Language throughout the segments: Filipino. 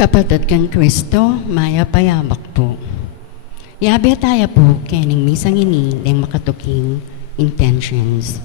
Kapatid kang Kristo, maya payamak po. Yabi tayo po kening misang ini ng makatuking intentions.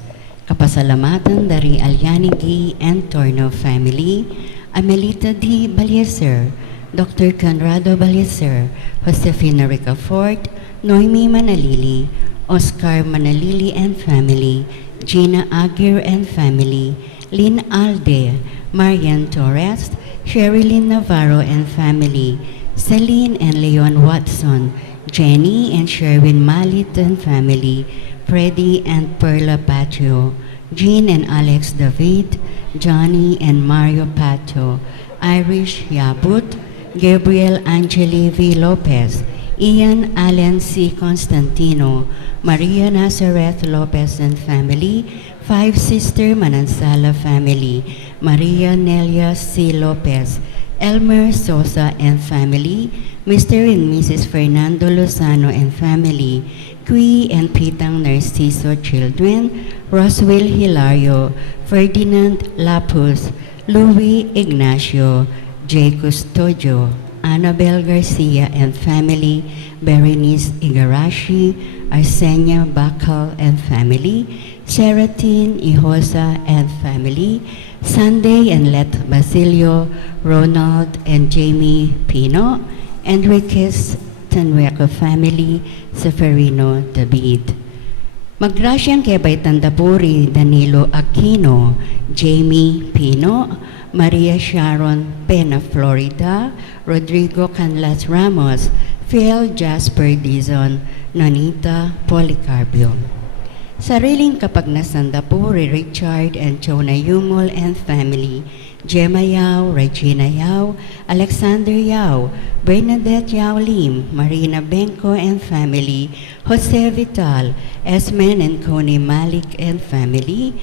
Kapasalamatan dari Alyanigi and Torno family, Amelita D. Balyeser, Dr. Conrado Balyeser, Josefina Ricafort, Noemi Manalili, Oscar Manalili and family, Gina Aguirre and family, Lynn Alde, Marian Torres, Sherilyn Navarro and family, Celine and Leon Watson, Jenny and Sherwin Malit and family, Freddie and Perla Patio, Jean and Alex David, Johnny and Mario Pato, Irish Yabut, Gabriel Angeli V. Lopez, Ian Allen C. Constantino, Maria Nazareth Lopez and family, Five Sister Manansala family, Maria Nelia C. Lopez, Elmer Sosa and family, Mr. and Mrs. Fernando Lozano and family, Kui and Pitang Narciso children, Roswell Hilario, Ferdinand Lapus, Louis Ignacio, J. Custodio, Annabel Garcia and family, Berenice Igarashi, Arsenia Bacal and family, Seratin Ihosa and family, Sunday and Let Basilio, Ronald and Jamie Pino, Enriquez Tanweco family, Seferino David. Maggrasyang kay Baytandapuri, Danilo Aquino, Jamie Pino, Maria Sharon Pena Florida, Rodrigo Canlas Ramos, Phil Jasper Dizon, Nonita Policarpio. Sariling Kapagnasandapuri, Richard and Chona Yumol and family, Gemma Yao, Regina Yao, Alexander Yao, Bernadette Yao Lim, Marina Benko and family, Jose Vital, Esmen and Connie Malik and family,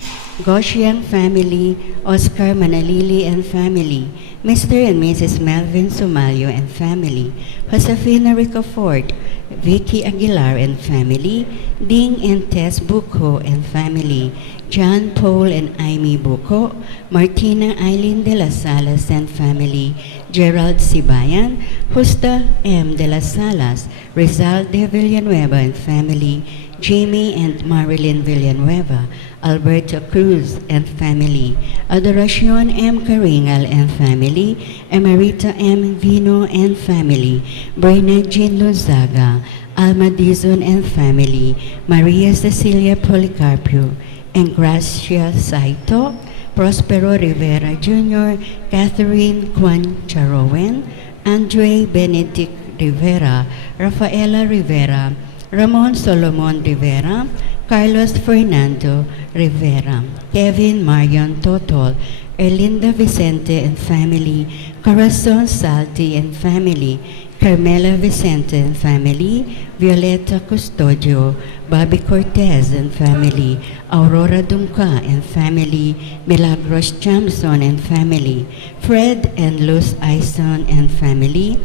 Goshiang family, Oscar Manalili and family, Mr. and Mrs. Melvin Sumayo and family, Josefina Ricafort, Vicky Aguilar and family, Ding and Tess Buko and family, John Paul and Amy Buko, Martina Eileen de las Salas and family, Gerald Sibayan, Justa M. de las Salas, Rizal de Villanueva and family, Jamie and Marilyn Villanueva, Alberto Cruz and family, Adoracion M. Caringal and family, Emerita M. Vino and family, Bernard Jean Lonzaga, Alma Dizon and family, Maria Cecilia Policarpio, and Gracia Saito, Prospero Rivera Jr., Catherine Juan Charowen, Andre Benedict Rivera, Rafaela Rivera, Ramon Solomon Rivera, Carlos Fernando Rivera, Kevin Marion Totol, Erlinda Vicente and family, Corazon Salti and family, Carmela Vicente and family, Violeta Custodio, Bobby Cortez and family, Aurora Dumka and family, Milagros Jamson and family, Fred and Luz Aison and family,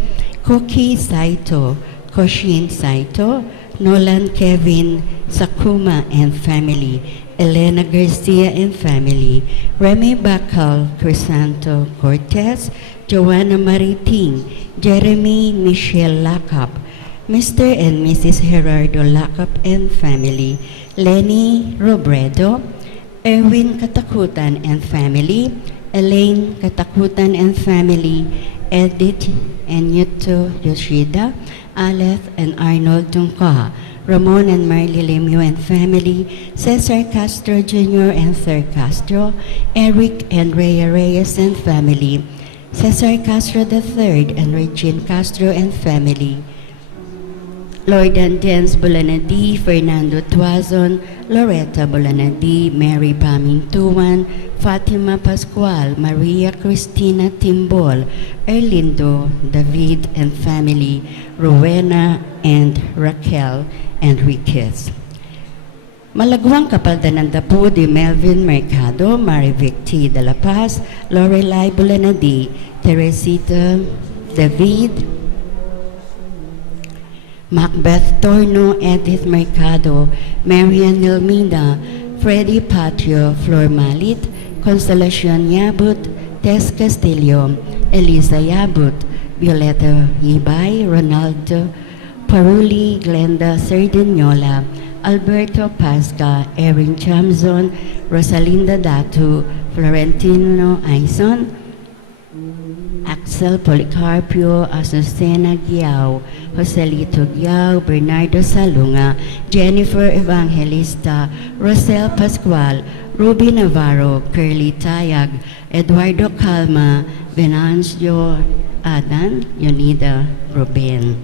Koki Saito, Koshin Saito, Nolan Kevin Sakuma and family, Elena Garcia and family, Remy Bacal Crisanto Cortez, Joanna Mariting, Jeremy Michelle Lacap, Mr. and Mrs. Gerardo Lacap and family, Lenny Robredo, Erwin Katakutan and family, Elaine Katakutan and family, Edith and Yuto Yoshida, Aleph and Arnold Tungka, Ramon and Marley Lemio and family, Cesar Castro Jr. and Sir Castro, Eric and Rhea Reyes and family, Cesar Castro III and Regine Castro and family, Lord and Dance Bulanadi, Fernando Tuazon, Loretta Bulanadi, Mary Pamintuan, Fatima Pascual, Maria Cristina Timbol, Erlindo, David and family, Rowena and Raquel Enriquez. Malagwang kapaldananda po di Melvin Mercado, Marivic T. De La Paz, Lorelai Bulanadi, Teresita David, Macbeth Torno, Edith Mercado, Marian Nilmina, Freddy Patrio, Flor Malit, Consolacion Yabut, Tess Castillo, Elisa Yabut, Violeta Hibay, Ronaldo Paruli, Glenda Sardiniola, Alberto Pasca, Erin Chamzon, Rosalinda Datu, Florentino Aison, Axel Policarpio, Azucena Giao, Joselito Giao, Bernardo Salunga, Jennifer Evangelista, Rosel Pascual, Ruby Navarro, Curly Tayag, Eduardo Calma, Venancio Adan, Yonida Ruben.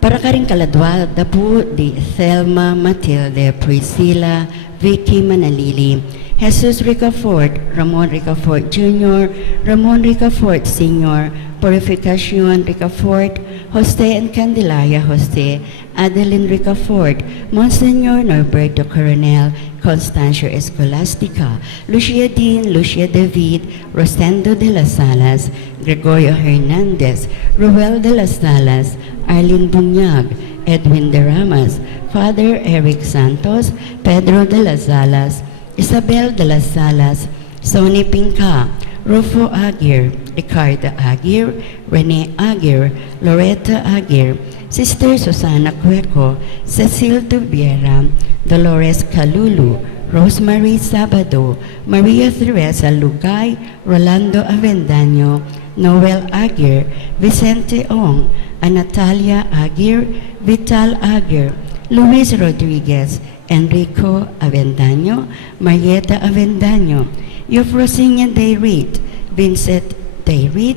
Para ka rin kaladwa, Dapu di Thelma Matilde, Priscilla, Vicky Manalili, Jesus Ricafort, Ramon Ricafort Jr., Ramon Ricafort Sr., Purificacion Ricafort, Jose and Candelaria Jose, Adeline Ricafort, Monsignor Norberto Coronel, Constancio Escolastica, Lucia Dean, Lucia David, Rosendo de las Salas, Gregorio Hernandez, Ruel de las Salas, Arlene Bunyag, Edwin de Ramas, Father Eric Santos, Pedro de las Salas, Isabel de las Salas, Sonny Pinca, Rufo Aguirre, Ricardo Aguirre, Rene Aguirre, Loretta Aguirre, Sister Susana Cueco, Cecil Tubiera, Dolores Calulu, Rosemary Sabado, Maria Teresa Lugay, Rolando Avendaño, Noel Aguirre, Vicente Ong, Natalia Aguirre, Vital Aguirre, Luis Rodriguez, Enrico Avendaño, Marieta Avendaño, Eufrosinia de Reed, Vincent de Reed,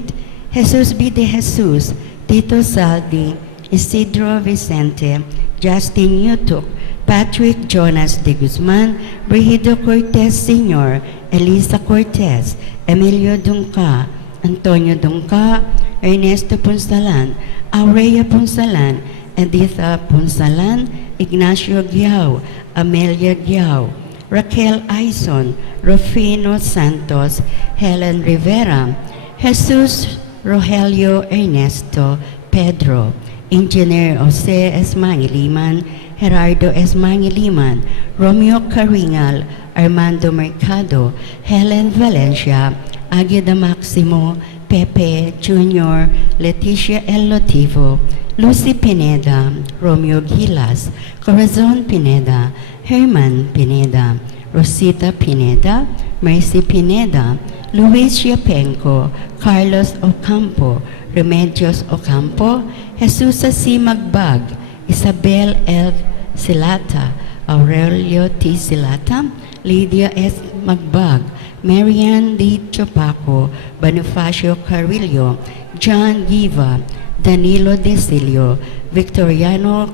Jesus B. de Jesus, Tito Saldi, Isidro Vicente, Justin Yutuk, Patrick Jonas de Guzman, Brigido Cortez Sr., Elisa Cortez, Emilio Dunca, Antonio Dunca, Ernesto Punsalan, Aurea Punsalan, Editha Punsalan, Ignacio Giao, Amelia Giao, Raquel Aison, Rufino Santos, Helen Rivera, Jesus Rogelio Ernesto, Pedro, Engineer Jose S. Mangiliman, Gerardo S. Mangiliman, Romeo Caringal, Armando Mercado, Helen Valencia, Agueda Maximo, Pepe Jr., Leticia El Lotivo, Lucy Pineda, Romeo Gilas, Corazon Pineda, Herman Pineda, Rosita Pineda, Mercy Pineda, Luis Yapenco, Carlos Ocampo, Remedios Ocampo, Jesus C. Magbag, Isabel L. Silata, Aurelio T. Silata, Lydia S. Magbag, Marian D. Chopaco, Bonifacio Carillo, John Giva, Danilo Desilio, Victoriano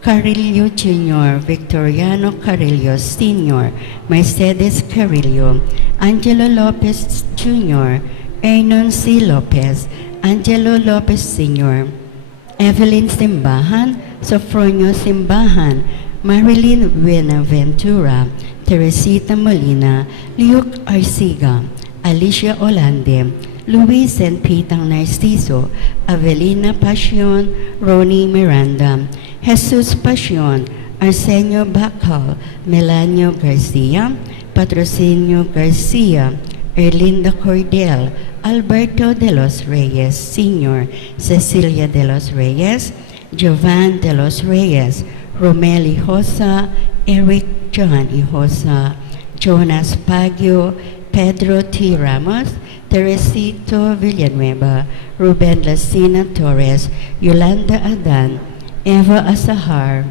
Carillo Jr., Victoriano Carillo Sr., Mercedes Carillo, Angelo Lopez Jr., Ernon C. Lopez, Angelo Lopez Sr., Evelyn Simbahan, Sofronio Simbahan, Marilyn Buenaventura, Teresita Molina, Luke Arciga, Alicia Olande, Luis and Pitang Narciso, Avelina Pasion, Ronnie Miranda, Jesus Pasion, Arsenio Bacal, Melanio Garcia, Patrocinio Garcia, Erlinda Cordel, Alberto de los Reyes Sr., Cecilia de los Reyes, Jovan de los Reyes, Romel Ijosa, Eric John Ijosa, Jonas Pagio, Pedro T. Ramos, Teresito Villanueva, Ruben Lacina Torres, Yolanda Adan, Eva Asahar,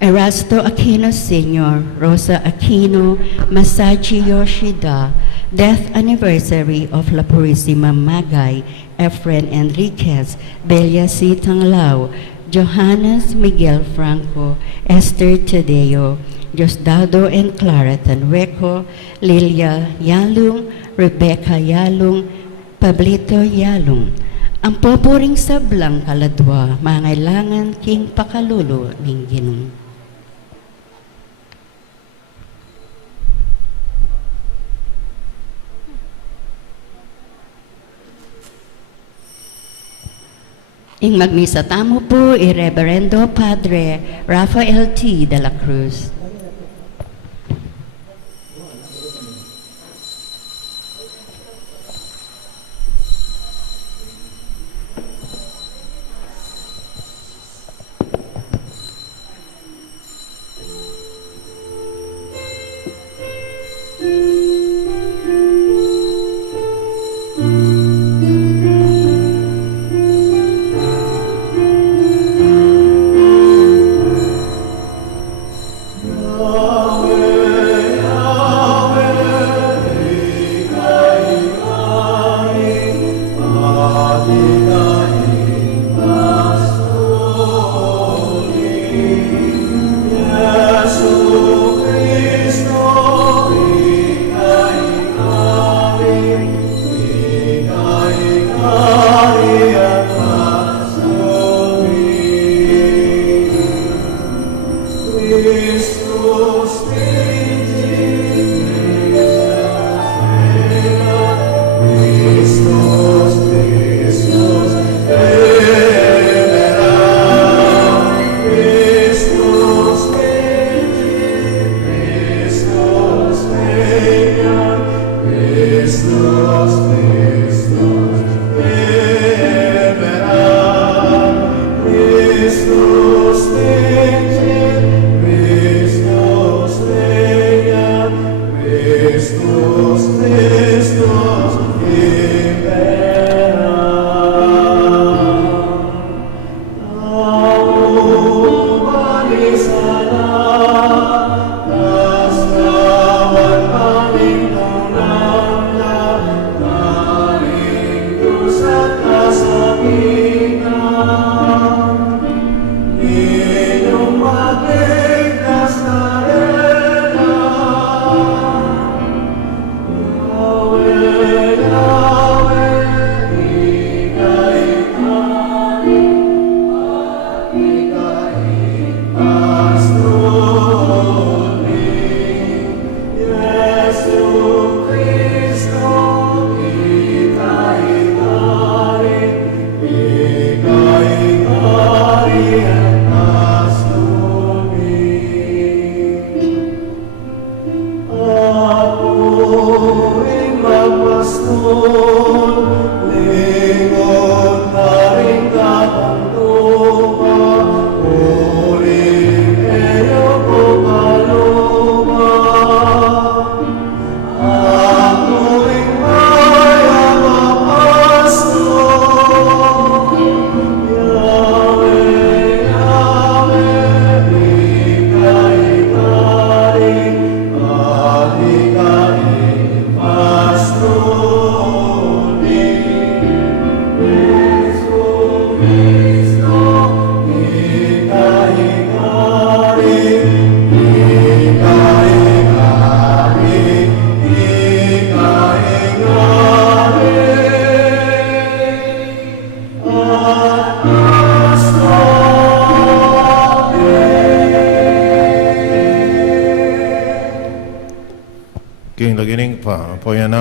Erasto Aquino Sr., Rosa Aquino, Masaji Yoshida, Death Anniversary of La Purísima Magay, Efren Enriquez, Belia C. Tanglao, Johannes Miguel Franco, Esther Tadeo, Diosdado and Clara Tanreco, Lilia Yalung, Rebecca Yalung, Pablito Yalung. Ang popuring sablang kaladwa, mangailangan king pakalulo ning Ginoo. Ing magmisa tamo po, Reverendo Padre Rafael T. de la Cruz.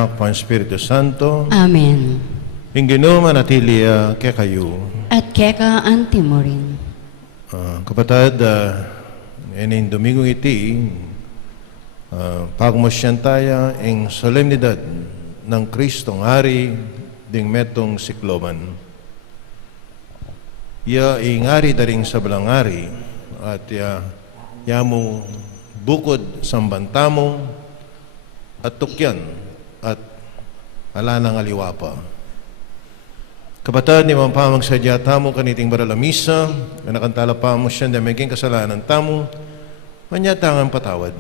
Anak, Pan Espiritu Santo, Amen. Ingino manatilia kaya kayo. At keka anti mo rin. Kapatid, ening Domingong iti, pagmasyan tayo ang solemnidad ng Kristong Hari ding metong sikloman. Ya ingari daring sa balangari at ya mo bukod sambantamo at tukyan at ala ng aliwa pa. Kapatid, ni mampamag sadya tamo kaniting baralamisa, na nakantala pa mo siya na maging kasalanan tamo, manyatangan patawad.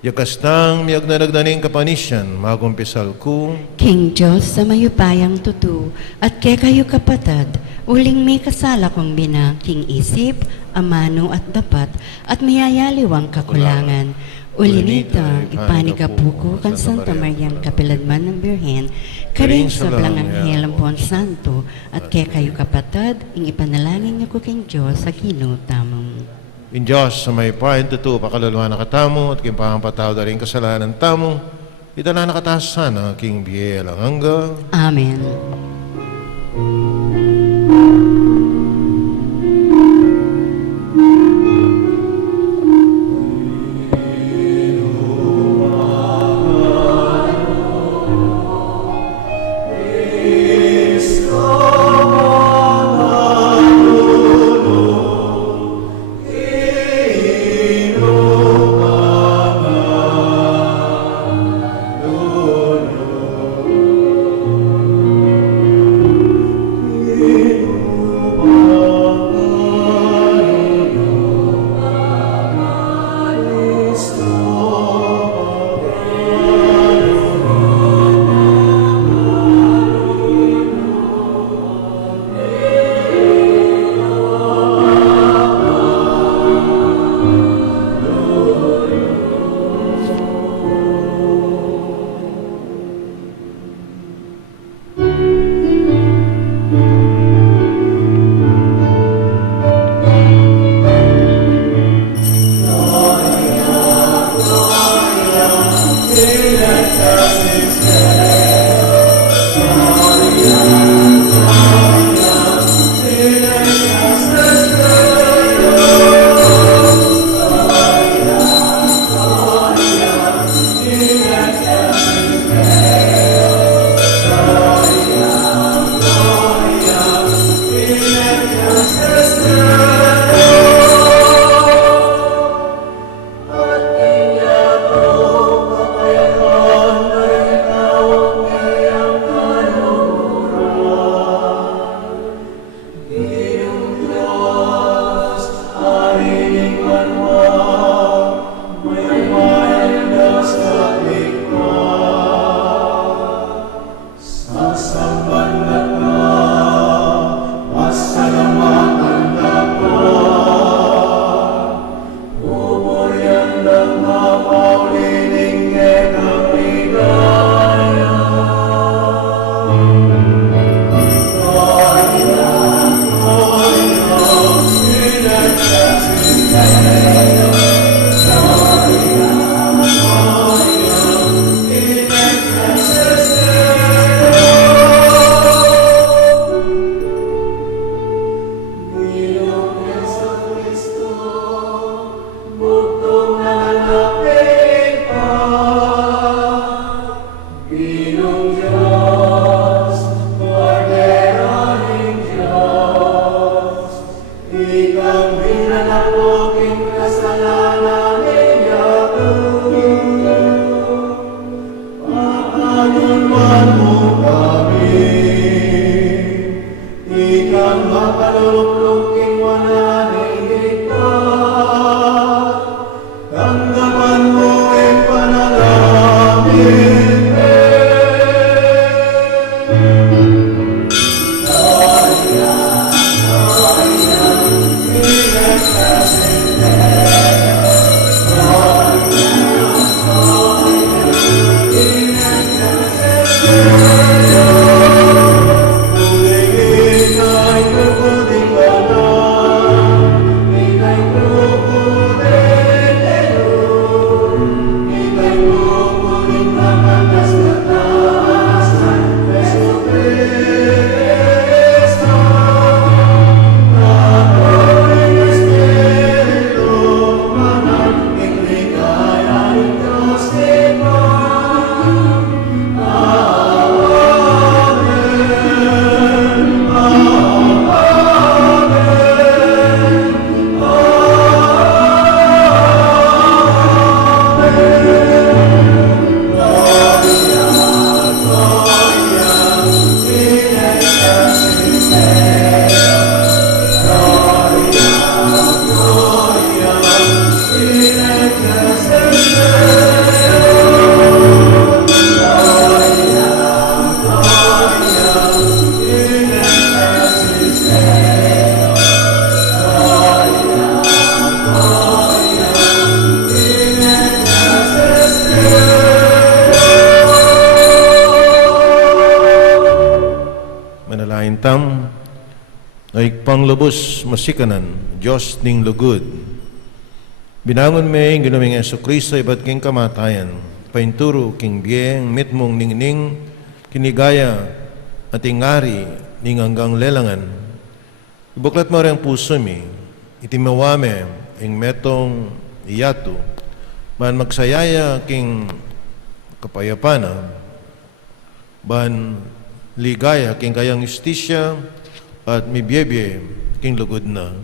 Yakastang miyag na nagdaning kapanisyan, magumpisal ko, King Diyos sa mayupayang tutu, at kay kayo kapatid, uling may kasala kong binaking isip, amano at dapat, at mayayaliwang kakulangan. Ulinita, ipanikapuko kan Santa Mariam Kapiladman ng Birhen, karing sa Blang Anghel ang Pon Santo, at kay kayo kapatid, ing ipanalangin niyo ko King Diyos sa kinutamong. in Diyos sa may pahin tutu, pakalaluan na katamo, at kimpahang pataw da rin kasalanan tamo, itala na kataas sana, King Biel ang hangga. Amen. Thank you. kaintam, ay panglubos masikanan, Diyos ning lugod. Binangon may ginuming Yesu Kristo iba't king kamatayan, painturo king biyeng mitmong ningning, kinigaya at ingari ning hanggang lelangan. Ibuklat mo rin ang puso mi, itimawame ing metong iyato, man magsayaya king kapayapana, ban ligaya king kayang justisya at mibiyebye king lugod na.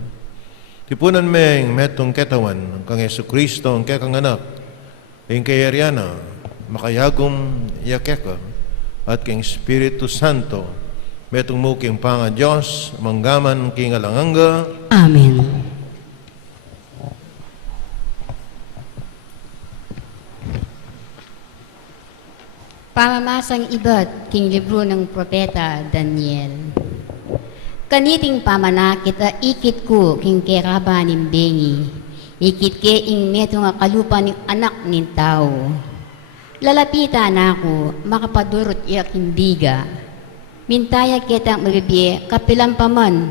Tipunan meng metong ketawan kang Yesu Kristo ang kekang anak, ing kay Ariana, makayagom yakeka, at king Espiritu Santo, metong muking panga Diyos, manggaman king alanganga. Amen. Pamamasang iba't king libro ng propeta Daniel. Kaniting pamanakit a ikit ko king keraba ning bengi, ikit ke ing meto nga kalupa ning anak ning tao. Lalapitan ako, makapadurot iya kindiga, mintaya kitang mabibye kapilang paman,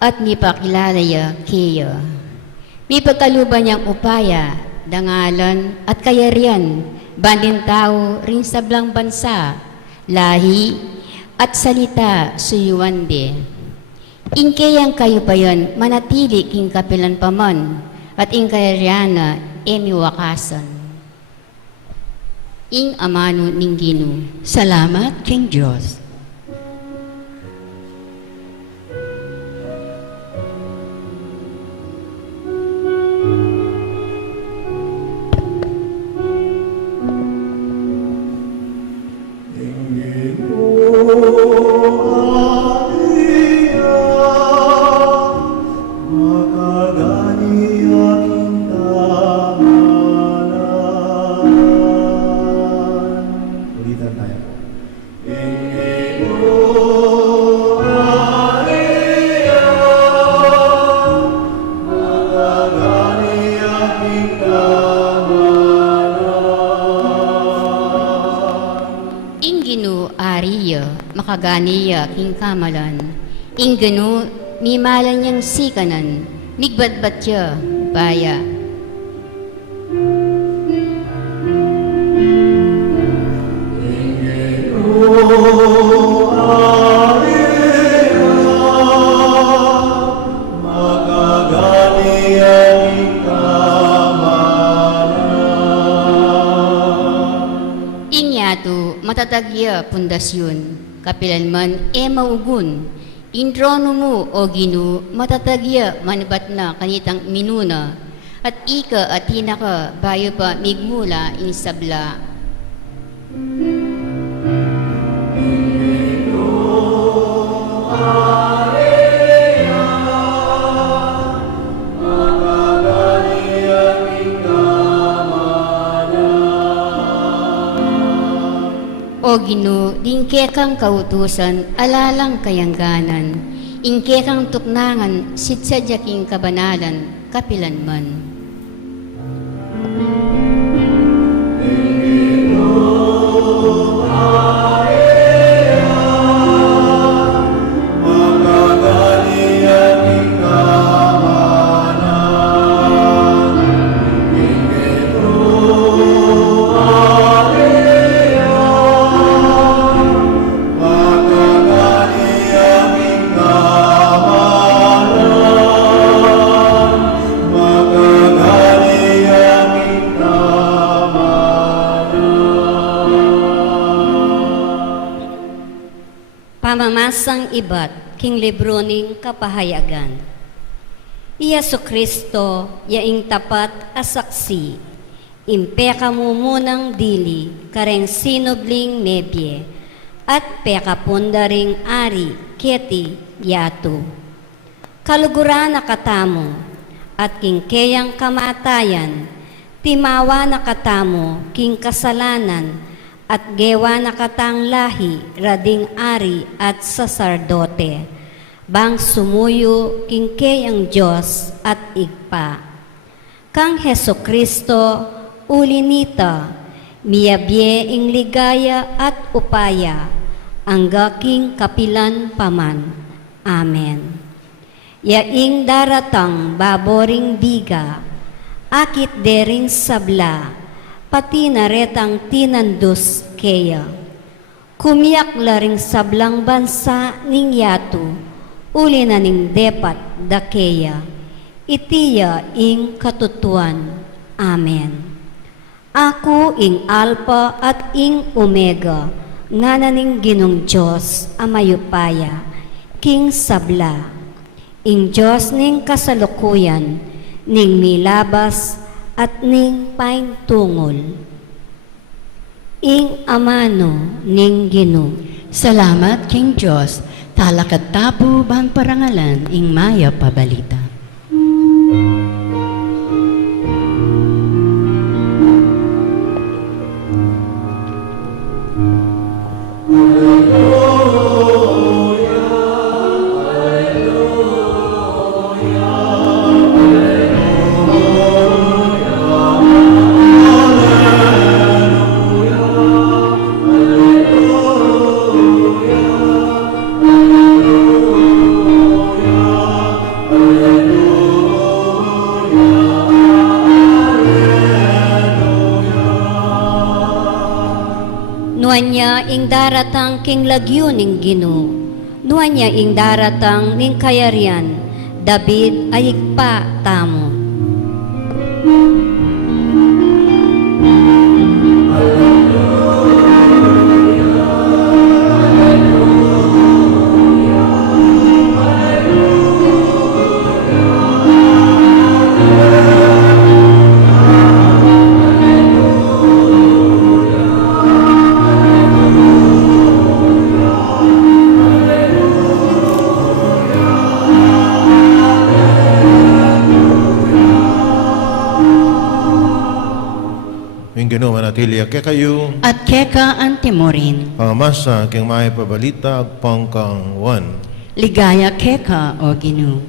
at mipakilala ya kaya. Mi pagkaluban niyang upaya, dangalan at kayarian, banding tao rin sa blang bansa, lahi at salita suyuande. Ingkayang kayo pa yon, manatili king kapilan paman, at ingkayariana emiwakasan. Ing amano ning Ginoo. Salamat, King Diyos. Makaganiya king kamalan, inggano mimalan niyang sikanan, migbadbatya baya. Inyato matatagya pundasyon, kapilan man maugun, introno mo o Ginoo, matatagya manibat na kanitang minuna, at ika at hinaka bayo pa migmula insabla. O Ginoo, dingke kang kautusan, alalang kayangganan, ingke kang tuknangan, sitsadyaking kabanalan, kapilan man. Pamamasang iba't king libro ning kapahayagan. Yesu Kristo, yaing tapat asaksi, impeka mo munang dili, kareng sinubling nebye, at peka pundaring ari, keti, yato. Kaluguran na katamo, at king keyang kamatayan, timawa na katamo, king kasalanan, at gewa na katang lahi, rading ari at saserdote, bang sumuyo kingkay ang Diyos at igpa. Kang Heso Kristo, ulinita, miyabye ing ligaya at upaya, anggaking kapilan paman. Amen. Yaing daratang baboring biga, akit dering sabla, pati naretang tinandos keya. Kumiyak laring sablang bansa ning yatu, uli na ning depat dakeya, itiya ing katutuan. Amen. Ako ing Alpha at ing Omega, nga naning Ginong Diyos amayupaya, king sabla, ing Diyos ning kasalukuyan, ning milabas at ning paintungol, ing amano ning Ginoo. Salamat King Diyos, talakad tapo bang parangalan ing maya pabalita. Nuanya ing daratang king lagyo ning Ginoo, nuanya ing daratang ning kayarian, David ayigpa tamo. Ing Ginoo manatili ke kayo, At keka antimorin, pamasa king may pabalita ag pangkang 1. ligaya keka o Ginoo.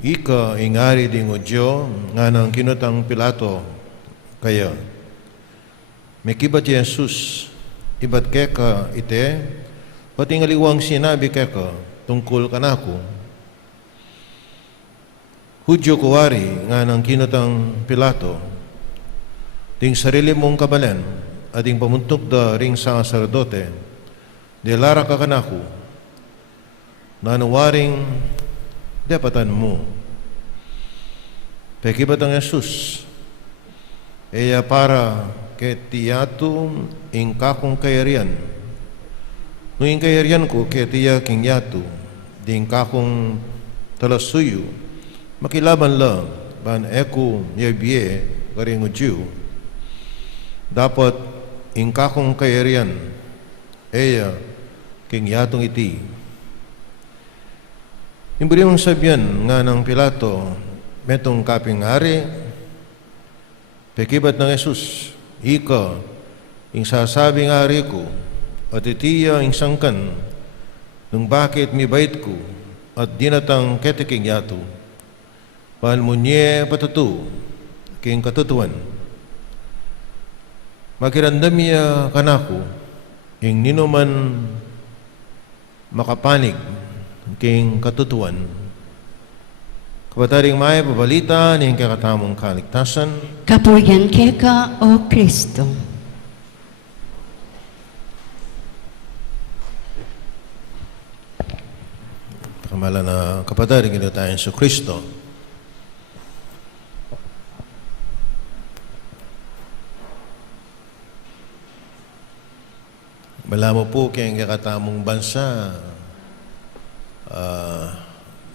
Ika ingari ding udyo nga nang kinutang Pilato kaya. Mekibat Jesus, ibat keka ite, pati ngaliwang sinabi keka tungkol kanako. Hudyo kuwari nga nang kinutang Pilato, ting sarili mong kabalan, ating pamuntok da ring sa sacerdote, de lara ka kanako, nanuwaring dapatan mo. Pekibat ang Jesus, eya para ketiyato ing kakong kayarian. Nung ing kayarian ko ketiya king yato, ding kakong talasuyo, makilaban la, ban eko yabye karing udyo. Dapat ing kakong kayarian, eya king yatong iti. Imburi mong sabihan nga ng Pilato, metong kaping hari, pekibat ng Jesus, ika, ing sasabing hari ko, at itiya ing sangkan, nung bakit mi bait ko, at dinatang ketiking yato, paan mo niya patutu, king katutuan. Makirandam niya kanako, ing ninuman makapanig, king katutuan. Kapataring may pabalita ng kakatamong kaligtasan, Kapurian keka o Kristo. kamala na kapataring ito tayo sa Kristo. Malamo po kayong kakatamong bansa,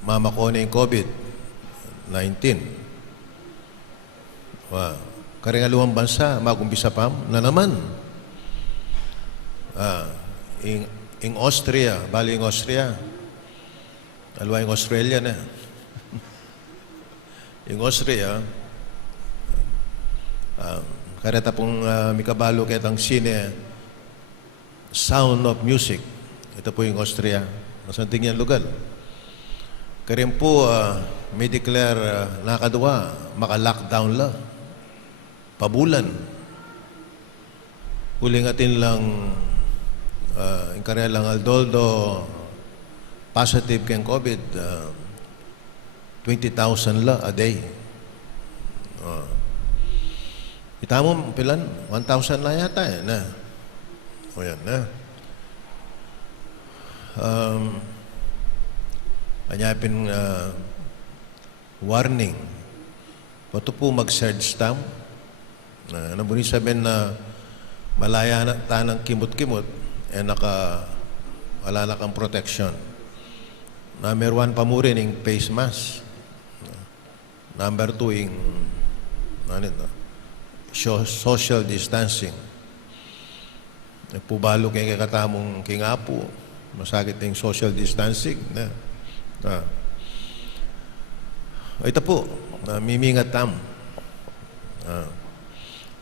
mamako na yung COVID-19. Karingaluang bansa, magumpisa pa na naman. Ing Austria, bali ing Austria, alwa ing Australia na. Ing Austria, kareta pong mikabalo ketang sine Sound of Music. Ito po yung Austria. Masanting yan lugar. Karin po may declare nakadwa, maka-lockdown la. Pabulan. Huling atin lang yung karya lang Aldoldo positive keng COVID 20,000 la a day. Kita mo, pilan? 1,000 na yata eh. Na. O yan na. Anyapin warning. Pato po mag-surge stamp. Ano po sabihin na malaya na tanang kimot-kimot wala na kang protection. Number 1 pa mo rin yung face mask. Number 2 yung social distancing. Pubalo kayo katamong kingapo. Masakit yung social distancing. Ito po, mimingat tam.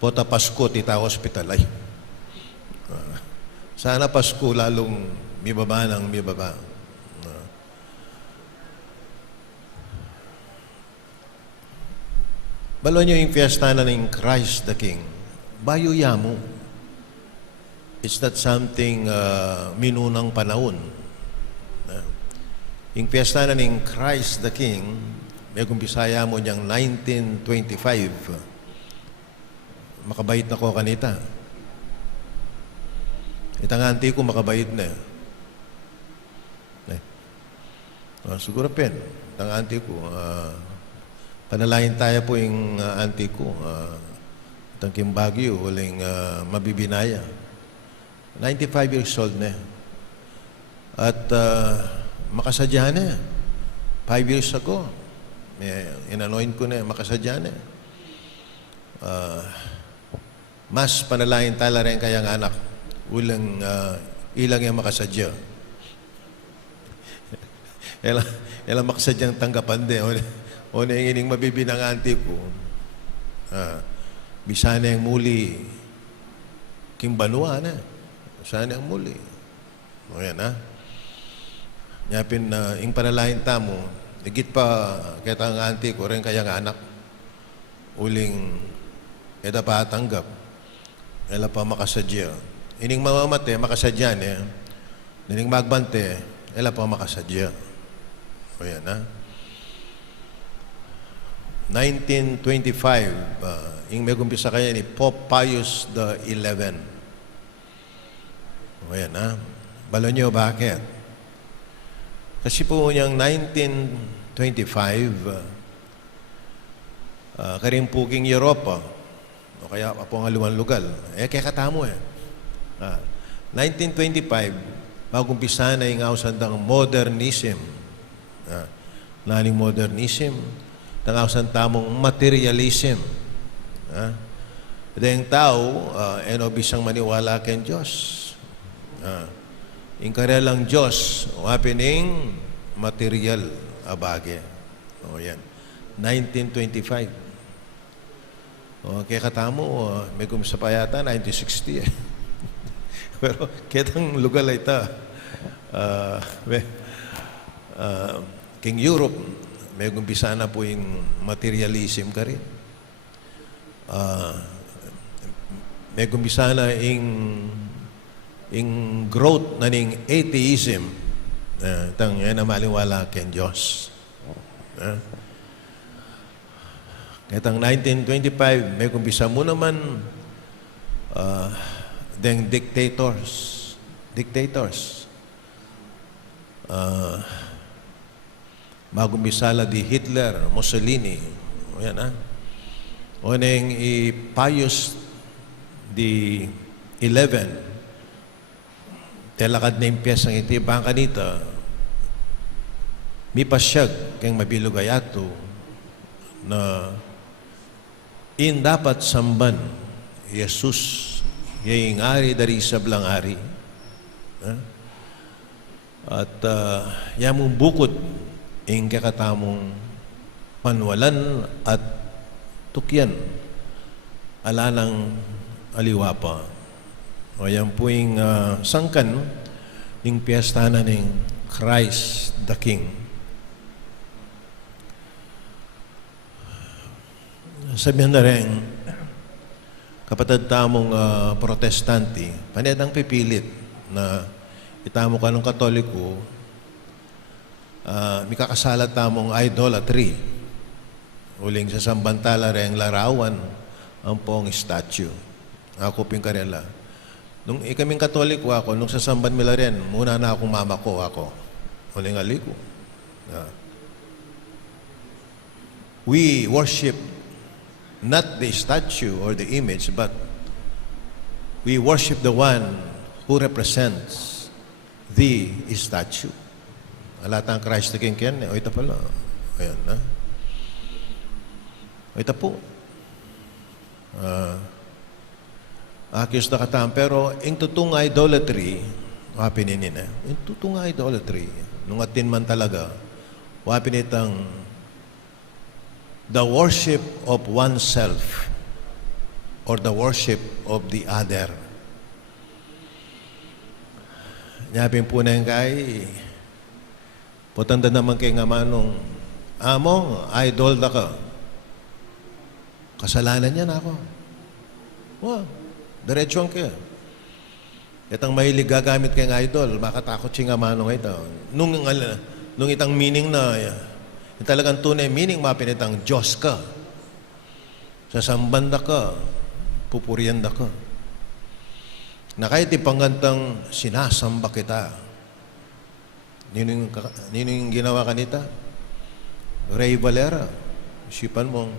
Pota Pasko, tita hospital ay. Sana Pasko lalong mibaba ng mibaba. Balo nyo yung fiesta na ng Christ the King. Bayo yamo. It's not something minunang panahon. Yung fiesta na ng Christ the King, may kumpisaya mo niyang 1925. Makabait na ko kanita. Itang auntie ko makabait na. Siguro pen. Itang auntie ko. Panalain tayo po yung auntie ko. Itang Kimbagyo, huling mabibinaya. 95 years old na. At makasadya na. 5 years ago. Inanoin ko na, makasadya na. Mas panalain tala rin kayang anak. Ilang yung makasadya. Ilang makasadyang tanggapan din. O na yung ining mabibinang auntie ko. Bisana yung muli. Kimbanua na. Bisana yung muli. O yan ha. Nyapin na yung panalain tamo, higit pa kita ang auntie ko rin kayang anak. Uling kita pa tanggap. Ela pa makasadya. Ining mamamate, makasadya niya. Ining magbante, ela pa makasadya. O yan ha. 1925, yung may kumpisa kaya ni Pope Pius XI. O yan ha. Balo nyo bakit? Kasi po niyang 1925, karing puking Europa, o kaya po ang aluan lugal, kaya katamo 1925, magumpisa na yung ausandang modernism. Naning modernism, tangaw tamong materialism. Dahil tao, bisang maniwala ken Diyos. Yung karelang Diyos, happening material abage. O yan. 1925. Kaya katamo, may kumisa pa yata, 1960 Pero kitang lugar ay ita. King Europe, may kumpisa na po yung materialism ka rin. May kumpisa na yung growth na ning atheism. Itang yan na maliwala ken Diyos. Itang 1925, may kumpisa mo naman deng dictators. Magumisala di Hitler, Mussolini. O yan O neng Pius di 11. Telakad na yung piyesang iti bang kanita. Mi pasyag keng mabilugayato na dapat samban Jesus yung ari dari sa blang ari. At yamong bukod ing kakatamong panwalan at tukyan alanang aliwapa. O yan po yung sangkan ng piyesta na ng Christ the King. Sabihan na rin, kapatid tamong protestante, panedang pipilit na itamo ka ng Katoliko, may kakasala tamong idolatry. Uling sa sambantala rin larawan ang pong statue. Ako pingkarela. Nung ikaming Katoliko ako, nung sasamban mila rin, muna na akong mamako ako. Uling aliko. We worship not the statue or the image, but we worship the one who represents the statue. Alatang Christ the King Ken, o ito pala. Ayan na. O ito po. Akios na katam. Pero yung tutong idolatry, wapinin na. Yung tutong idolatry, nung atin man talaga, wapinitang the worship of oneself or the worship of the other. Nyapin po na yung kay putanda naman kay nga manong among idol na ka. Kasalanan niya na ako. Wow, diretsyon ka. Itang mahilig gagamit kay nga idol, makatakot siya nga manong ito. Nung itang meaning na yung talagang tunay meaning mapinitang Diyos ka. Sasambanda ka, pupurianda ka. Na kahit ipanggantang sinasamba kita. Nino yung ginawa kanita? Ray Valera. Isipan mo,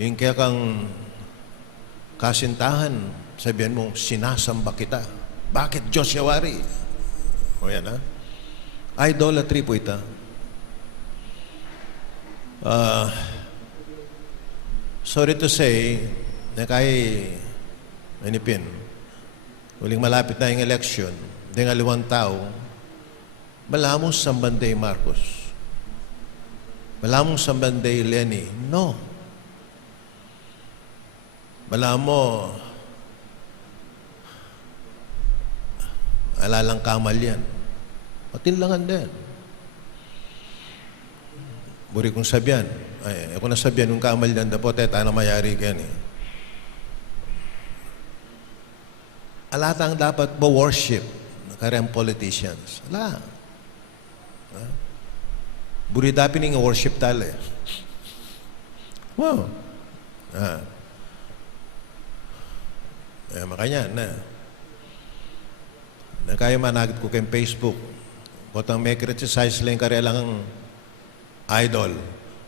yung kaya kang kasintahan, sabihan mo, sinasamba kita. Bakit Diyos yawari? O yan ha? Idolatry po ito. Sorry to say, na kay nanipin, uling malapit na yung election, di nga 5 tao, malamong sambanday Marcos. Malamong sambanday Lenny. No. Malamo, alalang kamal yan. Matinlangan din. Buri kong sabihan. Ay, ako nasabihan yung kamal yan, dapat na mayari ka yan eh. Alatang dapat worship karang politicians. Ala. Buri dapat nga worship tala eh. Wow. Makanya na kaya managit ko kay Facebook. Kotang may criticize lang kare lang ang idol,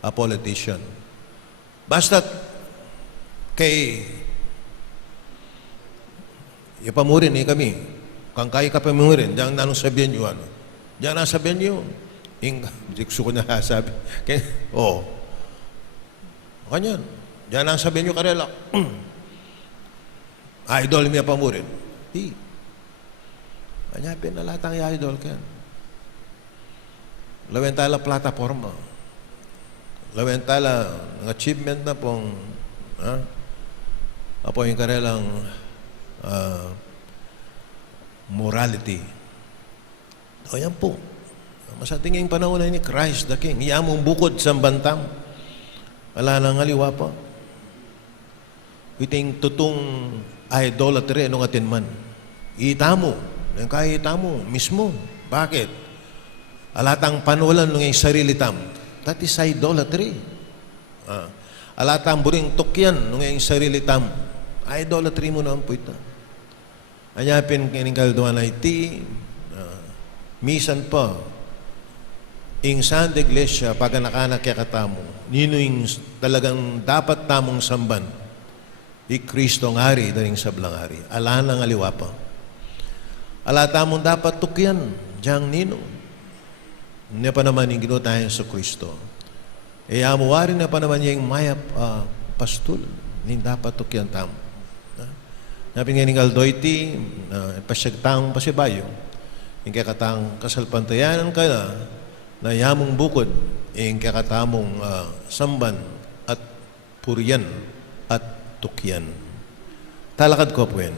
a politician. Basta kay ipamurin kami. Kang kaya ka pamurin, diyan nanong sabihin nyo ano. Diyan na sabihin nyo. Gusto ko na sabi. Kanyan. Diyan na sabihin nyo karela. Idol miya pamurin. Di. Kanya pinalatang idol ka. Lawentala plataforma. Lawentala ng achievement na pong apo yung karelang morality. O yan po. Sa tingin panahon na ni Christ the King. Iyamong bukod sa bantam. Wala nang aliwa pa. Iting tutong idolatry anong atin man. Itamo. Nang kaya itamo. Mismo. Bakit? Alatang panulan ng sarili tam. That is idolatry. Alatang buring tukyan ng sarili tam. Idolatry mo na po ito. Anyapin kiningkalduan na iti. Misan pa. Ing Santa Iglesia, pag nakanak kaya katamo, nino yung talagang dapat tamong samban, Kristo ang hari, daring sablang hari. Ala nang aliwa pa. Ala tamong dapat tukyan, diyang nino. Niya pa naman yung ginutahin sa Kristo. Amuwarin na pa naman yung mayap pastul, yung dapat tukyan tamo. Napin nga ningal doyti, pasyagtang pasibayo, yung kakatang kasalpantayanan ka na yamong bukod, yung kakatamong samban at puriyan at tukyan. Talakad ko, Puen.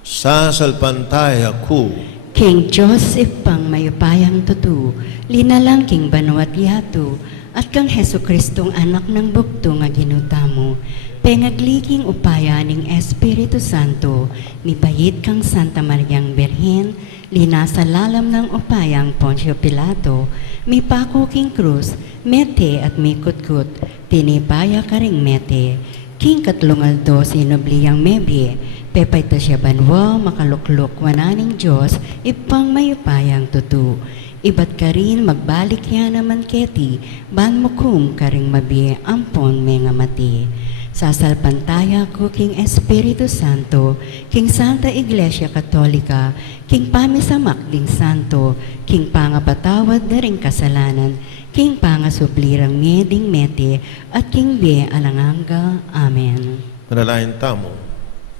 Sasalpantaya ko, King Joseph pang mayupayang tutu, linalang king banwat yato, at kang Heso Kristong anak ng bukto nga ginutamo, pengagliging upaya ning Espiritu Santo, mibayit kang Santa Mariang Berhen, linasalalam ng upayang Poncio Pilato, mipako king krus, mete at mikutkut, tinipaya ka ring mete, king katlungaldo sinobliyang mebye, pepay ta siya banwa, makaluklok wananing Diyos, ipang mayupayang tutu. Ibat ka rin magbalik yan naman keti, ban mukum ka ring mabi, ampon may nga mati. Sasalpantaya ko king Espiritu Santo, king Santa Iglesia Katolika, king pamisamak ding santo, king pangapatawad na ring kasalanan, king pangasuplirang meding mete, at king be alanganga. Amen. manalain tamo,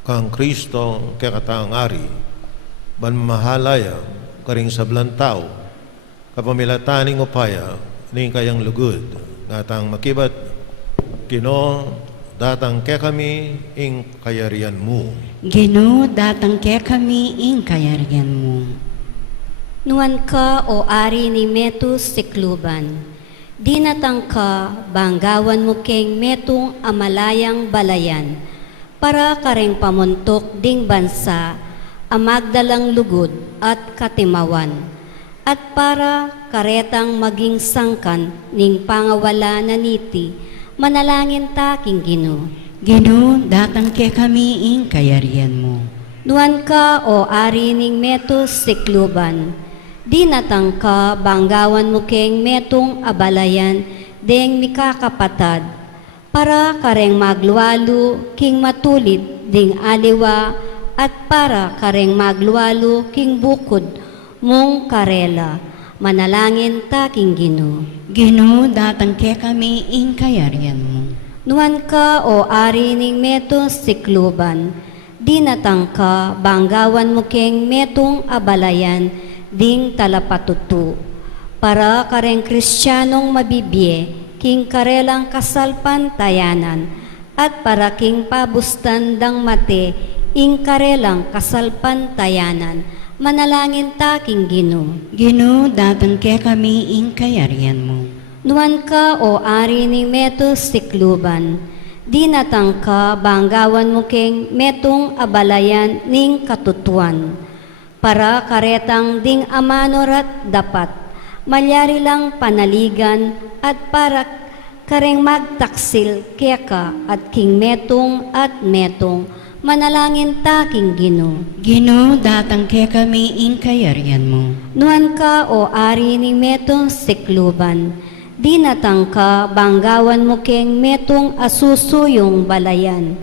kang Kristo kakataang ari, ban mahalaya, karing sablan tao, kapamilataning upaya, ning kayang lugod, ngatang makibat, kino, datang ke kami, ing kayarian mo. Gino, datang ke kami ing kayarian mo. Nuan ka o ari ni Metus Sikluban, di natang ka banggawan mo keng metong amalayang balayan, para kareng pamuntok ding bansa, amagdalang lugod at katimawan, at para karetang maging sangkan ning pangawala na niti, manalangin taking Gino. Gino, datang ke kami ing kayarian mo. Nuan ka o ari ning Metus Sikluban, di natang ka banggawan mo keng metong abalayan deng mikakapatad, para kareng magluwalo king matulit ding aliwa, at para kareng magluwalo king bukod mong karela, manalangin taking Gino. Gino, datang ke kami ing kayarian mo. Nuan ka o ari ning Metus Sikluban, di natang ka banggawan mo keng metong abalayan ding talapatutu, para kareng Kristiyanong mabibye king karelang kasalpantayanan, at para king pabustan dang mate ing karelang kasalpantayanan, manalangin taking Gino. Gino, datang ke kami ing kayarian mo. Nuan ka o ari ni Metus Sikluban, di natang ka banggawan mo keng metong abalayan ning katutuan, para karetang ding amanorat dapat, malyari lang panaligan, at para kareng magtaksil keka at king metong at metong, manalangin taking Gino. Gino, datang ke kami ing kayarian mo. Nuan ka o ari ni Metong Sikluban, di natang ka banggawan mo keng metong asusuyong balayan,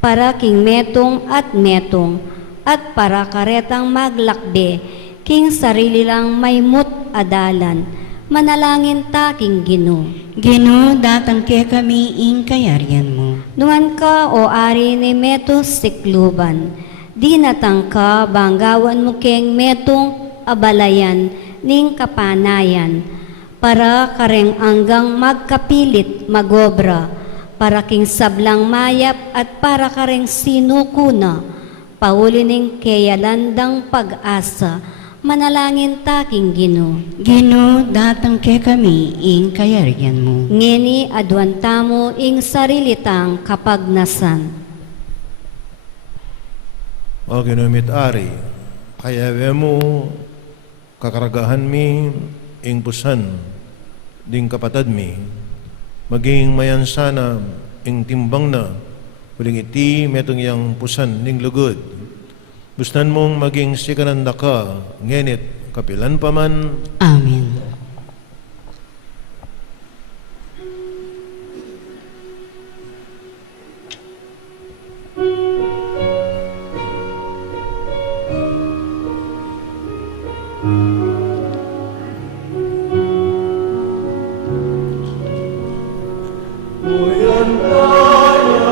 para king metong at para karetang maglakbe, king sarili lang maymut adalan, manalangin taking Gino. Gino, datang ke kami ing kayarian mo. Nuan ka o ari ni Metus Sikluban, di natang ka banggawan mo keng metong abalayan ning kapanayan, para kareng anggang magkapilit magobra, para king sablang mayap, at para kareng sinukuna, pauli ning keyalandang pag-asa, manalangin taking Gino. Gino, datang ke kami ing kayarian mo. Ngeni adwantamo ing sarilitang kapagnasan. O ginumit ari, kaya mo kakaragahan mi ing pusan ding kapatad mi, maging mayansana ing timbang na, huling iti metong yang pusan ning lugod. Bustan mong maging sikananda ka, ngenit kapilan pa man. Amen. Orientaya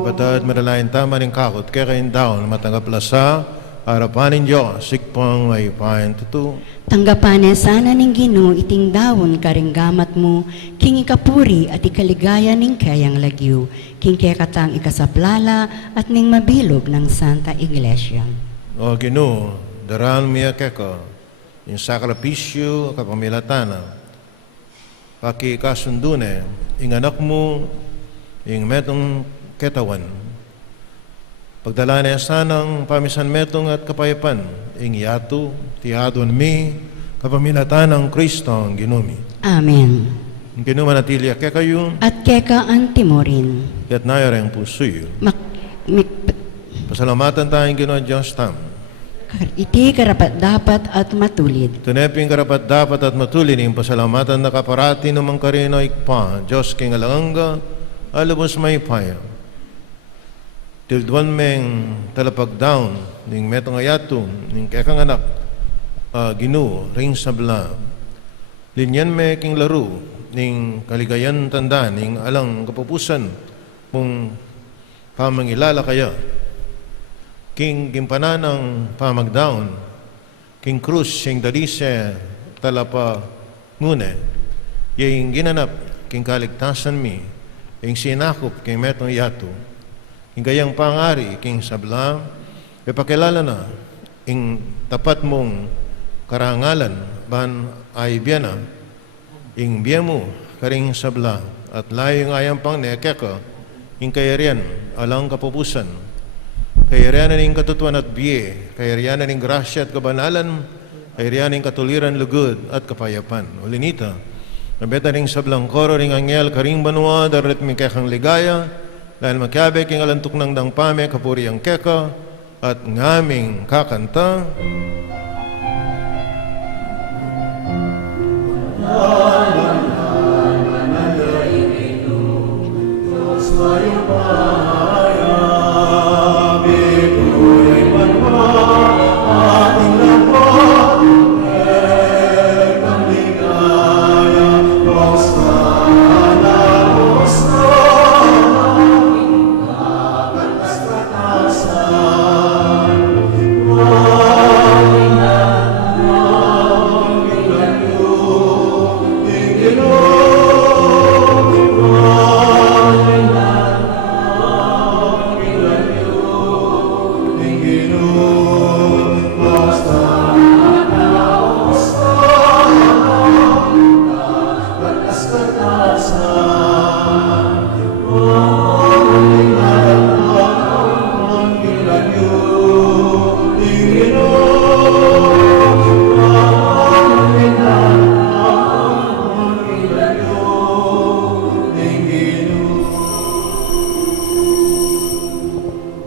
Kapatid, madalain tama rin kakot, kaya kayong daon, matanggap lasa, harapanin Diyos, sikpang may payan tutu. Tanggapanen sana ning Ginoo iting dawon karing gamat mo, king ikapuri at ikaligaya ning kayang lagyo, king kaya katang ikasaplala at ning mabilog ng Santa Iglesia. O Ginoo, daran miya keko, yung sakripisyo kapamilatana, pakikasundune, ing anak mo, ing metong ketawan. Pagdala niya sanang pamisan metong at kapayapan, ing yato, tihadon mi, kapamilatan ng Kristo ang ginumi. Amen. Ang ginumanatili kaya kayo, At keka antimorin. kaya't nayarang pusoyo. Pasalamatan tayong Ginoon Diyos tam. Iti karapat dapat at matulid. Tuneping karapat dapat at matulin yung pasalamatan na kaparati ng mga karino ikpa, Diyos king alanganga, alabos may paya. Tilduan meng talapagdown, ning metong ayato, ning kekang anak, Ginoo, ring sabla. Linyan me king laro, ning kaligayan tanda, ning alang kapupusan, kung pamangilala kaya. King gimpananang pamagdaon, king krus, sing dalise, talapa ngune, yung ginanap, king kaligtasan mi, yung sinakop, king metong yato, king gayang pangari, king sabla, ipakilala na, ing tapat mong karangalan, ban ay biyana, ing biya mo, karing sabla, at layo ng ayang pang nekeka, ing kayarian, alang kapupusan, kayarian ng katutuan at biye, kayarian ng grasya at kabanalan, kayarian ng katuliran, lugod at kapayapan. Ulinita, nabeta ring sablang koro ring angyel karing banwa, darat mi kekang ligaya, dahil magkabe king alantok ng dangpame, kapuri ang keka, at ngaming kakanta.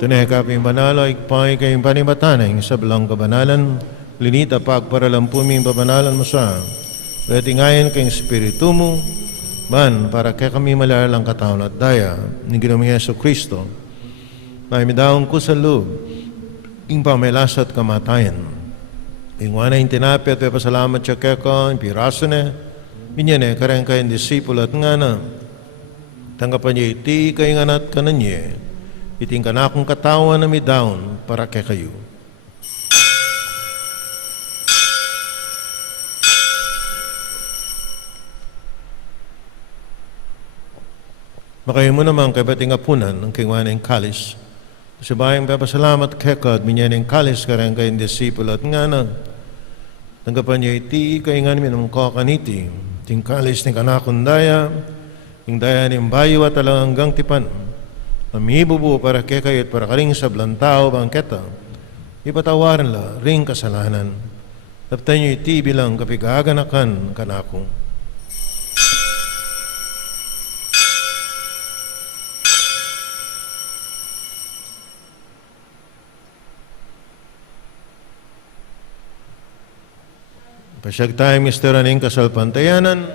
Tunay kaping banalo, ikpay kayong panibataning sa belang kabanalan, linita pagparalampuming babanalan mo sa, retingayan kayong spiritu mo, man para kaya kami malalang kataon at daya, ni Ginoong Yesu Kristo, na imidaong ko sa loob, ing pamilas at kamatayan. Ingwana yung tinapi at pasalamat siya kaya ko, yung piraso na, binyane kareng kayong disipulo at nga na, tanggapan niya iti kayong anat kananye, iting kanakong katawan na midaon para kay kayo. Makayo mo naman kay bating apunan ng kingwaning kalis. Sa bayang papasalamat keka at minyaning kalis ka rin kayong disipulo at nga na tanggapan niya iti kaingan minum ko kaniti ting kalis ni kanakundaya ting daya ni bayo at alang hanggang tipan mamibubu para kekayot para karing sa blantao bangketa ipatawaran la ring kasalanan taptan niyo iti bilang kapigaganakan kanakong. Pasyag tayo, Mr. Aning kasalpantayanan.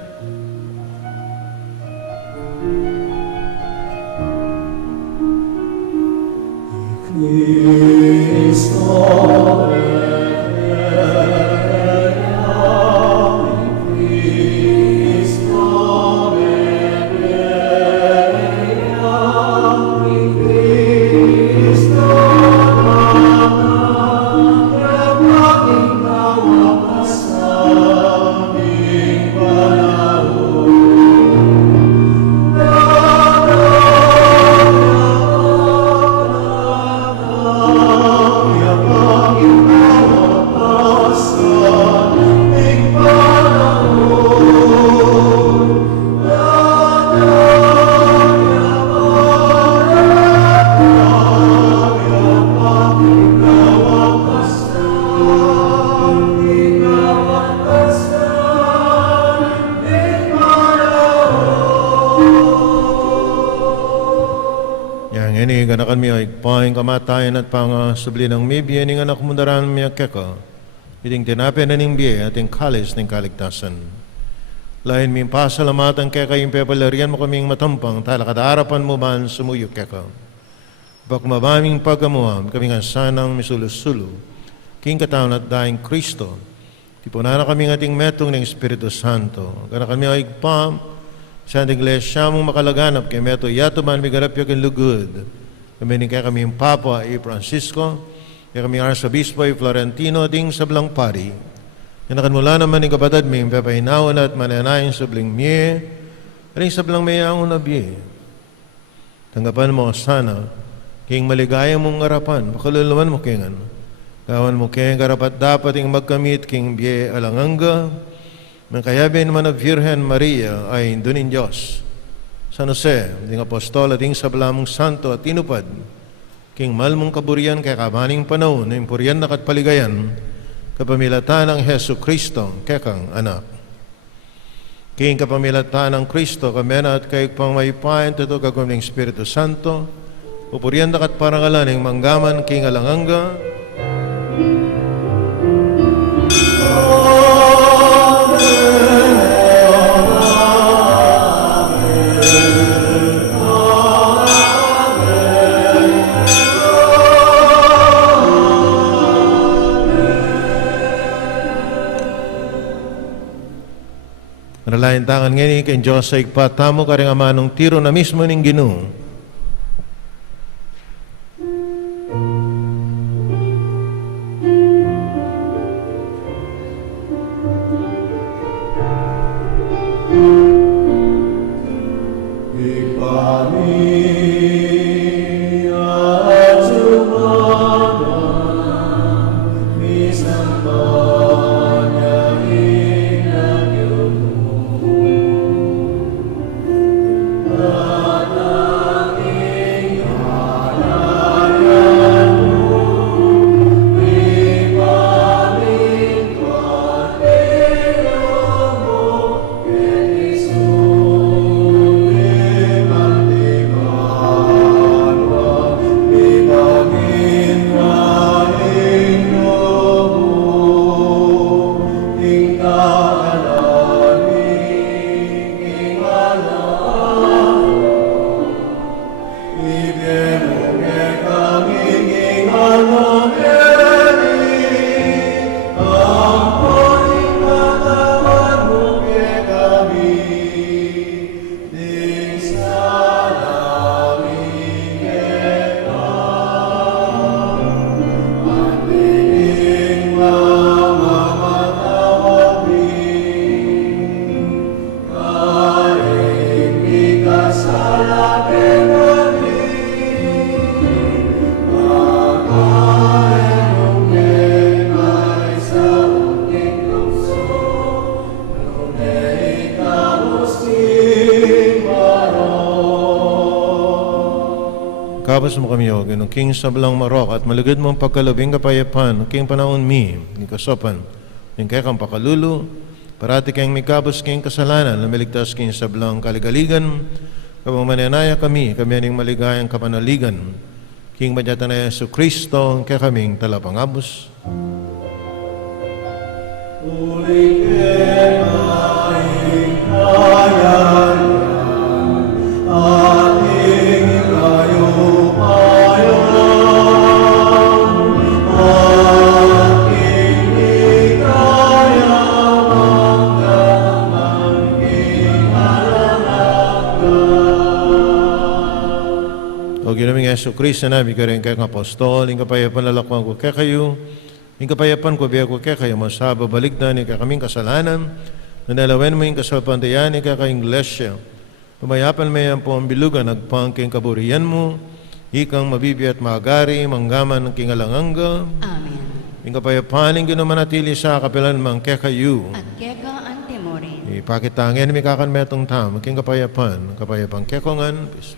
Ganakan mi ay paing kamatayan at pangasubli ng mi biya ning anak mundaran mi keka. Iting tinapin na ning biya ating kalis ning kaligtasan. Lain mi pasalamatan keka yung pepalarian mo kaming matampang talakadarapan mo man sumuyo keka. Bak mabaming pagamuam kaming sanang misulusulo. King katawan at daing Kristo. Tipunan na kaming ating metong ng Espiritu Santo. Ganakan mi ay pam sa iglesia mong makalaganap kay meto yato man mi garap yakin lugod. Kami ni kami yung Papa i Francisco, kaya kami Arsobispo i Florentino ding sablang pari. Yanakan mula naman ni kapatid mi yung papahinawon at mananayin sabling miye, rin sablang mayang unabiye. Tanggapan mo sana, king maligaya mong ngarapan, makaluluman mo kingan. Kawan mo king karapat dapat yung magkamit king biye alanganga, Mangkayabin man na Virgen Maria ay dunin Diyos. San Jose, ding apostol at ding sablamong santo at tinupad, king malmong kaburian kay kabaning panahon na impuryan na katpaligayan, kapamilatan ng Hesu Kristo, kekang anak. King kapamilatan ng Kristo, kamena at kay pangmaypayan tato kaguming Espiritu Santo, upurian na katparangalan ng manggaman king alanganga, Nalain tangan ngani kay Diyos sa igpatamo karing amanong tiro na mismo ning Ginoo. Kapos mo kami, O Ginong King sa belang marok at maligid mong pagkalabing kapayapan, King panahon mi, ni kasopan, yung kay kang pakalulu, parati kayong may kapos king kasalanan, na miligtas king sa belang kaligaligan, kapag mananaya kami aning maligayang kapanaligan, King Badyatan na Yesu Kristo, kay kaming talapangabos. O ginaming Yesu Kristo na, bigyan kayong apostol, yung kapayapan lalakwan ko kaya kayo, yung kapayapan ko biya ko kaya kayo, masaba baligdan, yung kaming kasalanan, nanalawan mo yung kasalpantayan, yung kayong iglesia, pumayapan mo yan po ang bilugan, nagpangking kaburian mo, ikang mabibi at magari, manggaman ng kingalanganga, Amen. yung kapayapan, yung ginamanatili sa kapilan mang kaya kayo, At keka antemorin. ipakitangin, may kakanmetong tam, yung kapayapan kekongan, peace.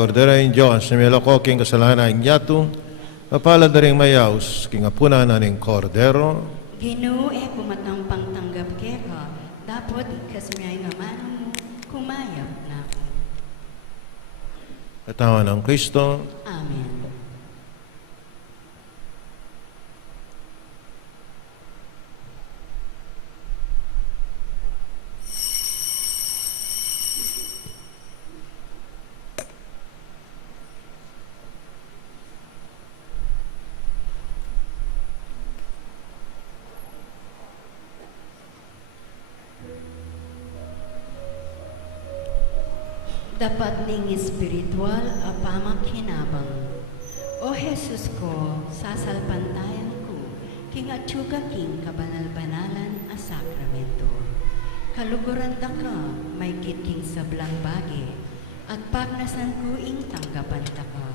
Kordera in Diyos, na meloko king kasalanan yato, mapalad na rin mayaws, king apuna na ning kordero, Ginoo kumatampang tanggap keka, dapat ikasmiyay nga manong kumayap na. katawan ng Kristo, Amen. Dapat ning espiritual apamak hinabang. O Jesus ko, sasalpantayan ko, king atsuga king kabanal-banalan a sakramento. Kaluguran da ka, may kitking sablang bagi, at pagnasan ko ing tanggapan ta ka.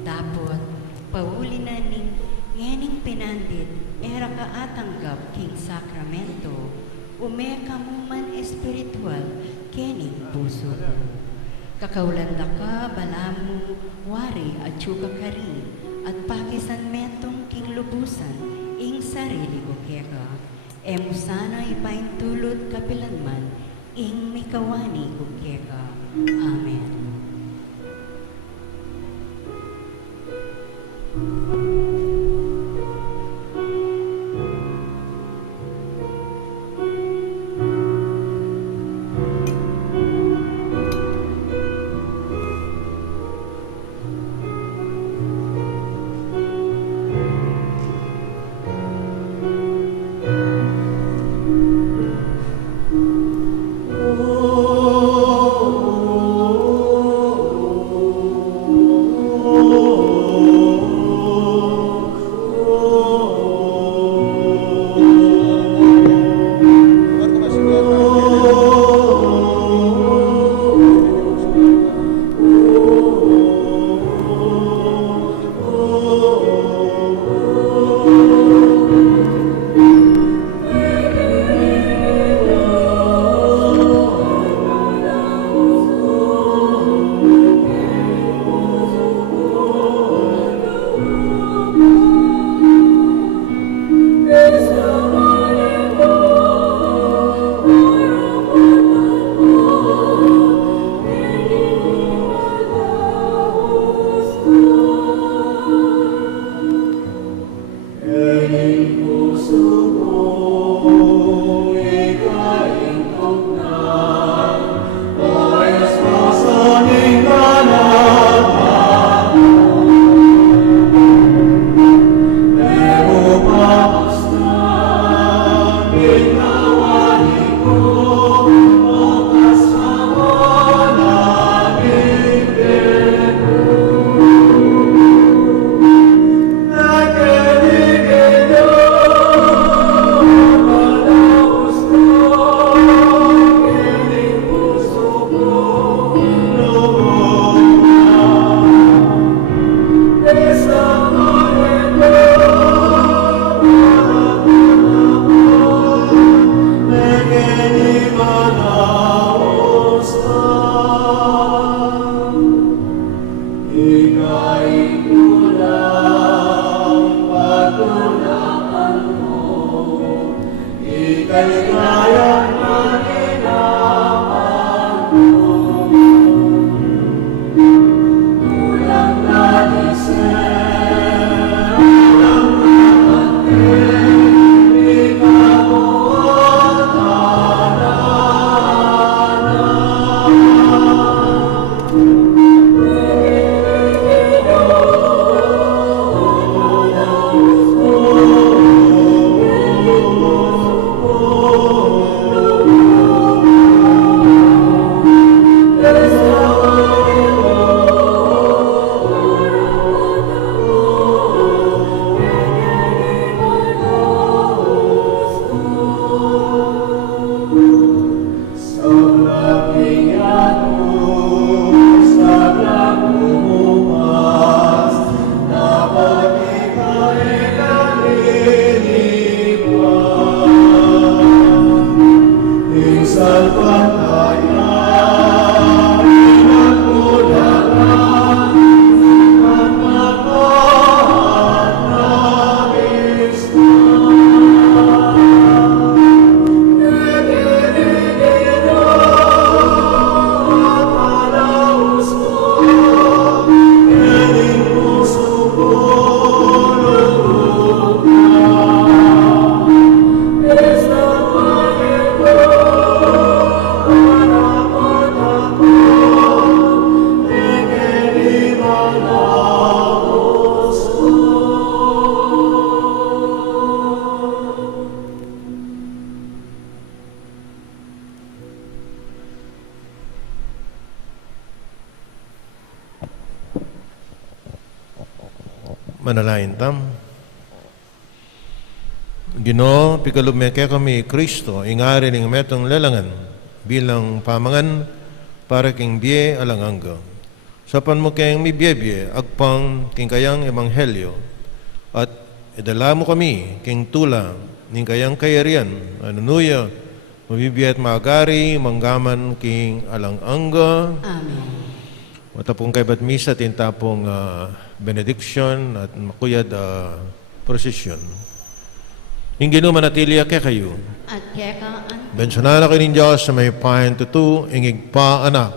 Dapot, pauli na ning ngening pinandit, era ka atanggap king sakramento, ume kamuman espiritual, kening puso ko. Kakaulan ka, balamu, wari at tsuka kari, at pakisan metong king lubusan, ing sarili ko keka. Emo sana ipaintulot kapilanman, ing mikawani ko keka. Amen. Manalain tam. Ginoo, pikalumeke kami Kristo, ingari ning metong lelangan, bilang pamangan, para king biye alangangga. Sapan mo keng mi biye agpang king kayang ebanghelyo, at idala mo kami king tula, ning kayang kayarian, anunuya, mabibiyat maagari, manggaman king alangangga. Amen. Matapong kay bat misa, tintapong benediction at makuyad prosesyon. Ingin mo manatili kay kayo. At kaya Bensyonan ako ng Diyos sa may pahin tutu, ingig pa anak,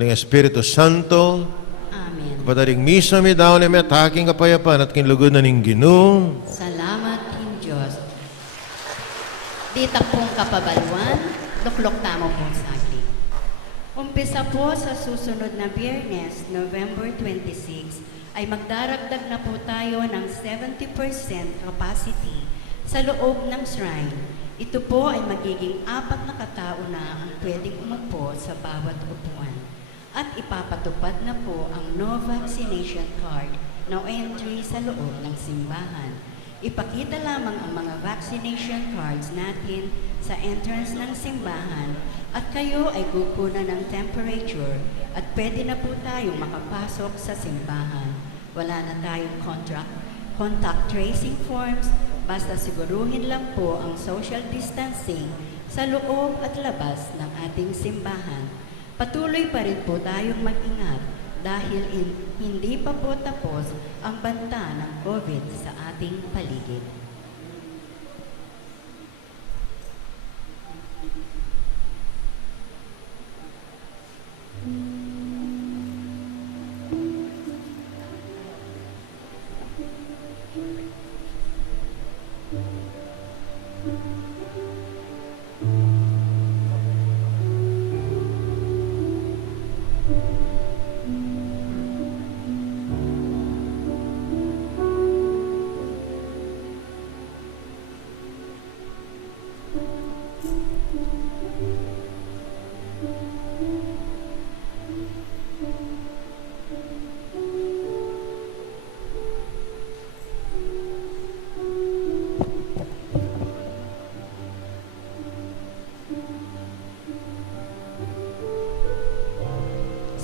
ling Espiritu Santo, Amen. kapataring misa mi daw ni may taking kapayapan at kinlugod na ning Ginoo. Salamat king Diyos. Dita pong kapabaluan, luklok tamo pong saglit. Umpisa po sa susunod na Biyernes, November 26, ay magdaragdag na po tayo ng 70% capacity sa loob ng shrine. Ito po ay magiging 4 na katao na ang pwedeng umupo sa bawat upuan. At ipapatupad na po ang no vaccination card, no entry sa loob ng simbahan. Ipakita lamang ang mga vaccination cards natin sa entrance ng simbahan at kayo ay kukunan ng temperature at pwede na po tayong makapasok sa simbahan. Wala na tayong contact tracing forms, basta siguruhin lang po ang social distancing sa loob at labas ng ating simbahan. Patuloy pa rin po tayong mag-ingat dahil hindi pa po tapos ang banta ng COVID sa ating paligid.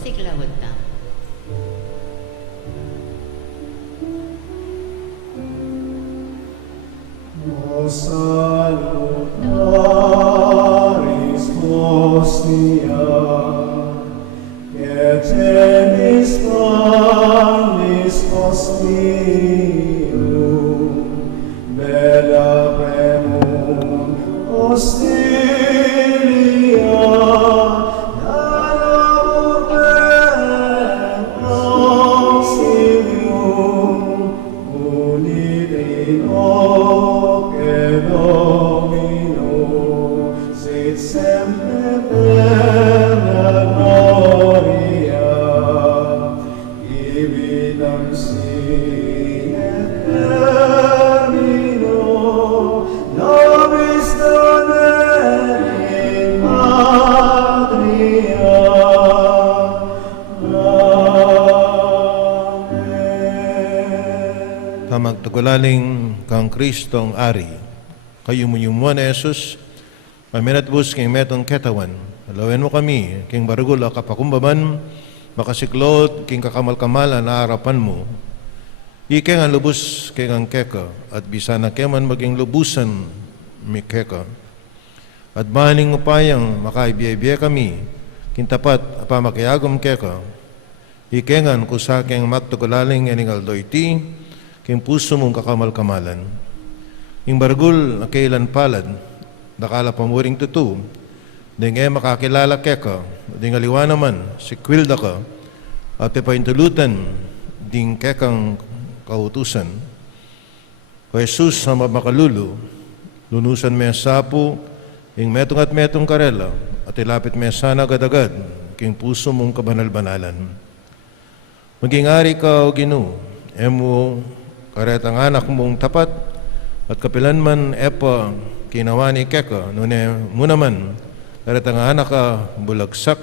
Siglawod na. Salutaris Hostia, et tenis Magtugulaling kang Kristong Ari, kayo mo na Jesus, maminatbus king metong ketawan, alawen mo kami, king barugul kapakumbaban, makasiklod, king kakamal-kamala na harapan mo, ikeng ang lubos king ang keka, at bisana keman maging lubusan mi keka, at bahaning upayang makaibiyay kami, king tapat apamakiagom keka, ikengan kusaking magtugulaling eningaldoyti, king puso mong kakamal-kamalan. Ing bargul na kailan palad, nakala pamuring tutu, ding makakilala keka, ding aliwa naman, si kwilda ka, at ipaintulutan, ding kekang kautusan. O Jesus sa makalulu, lunusan may sapo, ing metong at metong karela, at ilapit may sana agad-agad, king puso mong kabanal-banalan. Maging ari ka o Ginoo, emo karet ang anak mong tapat at kapilan man epa kinawani keka nune munaman karet ang anak ka bulagsak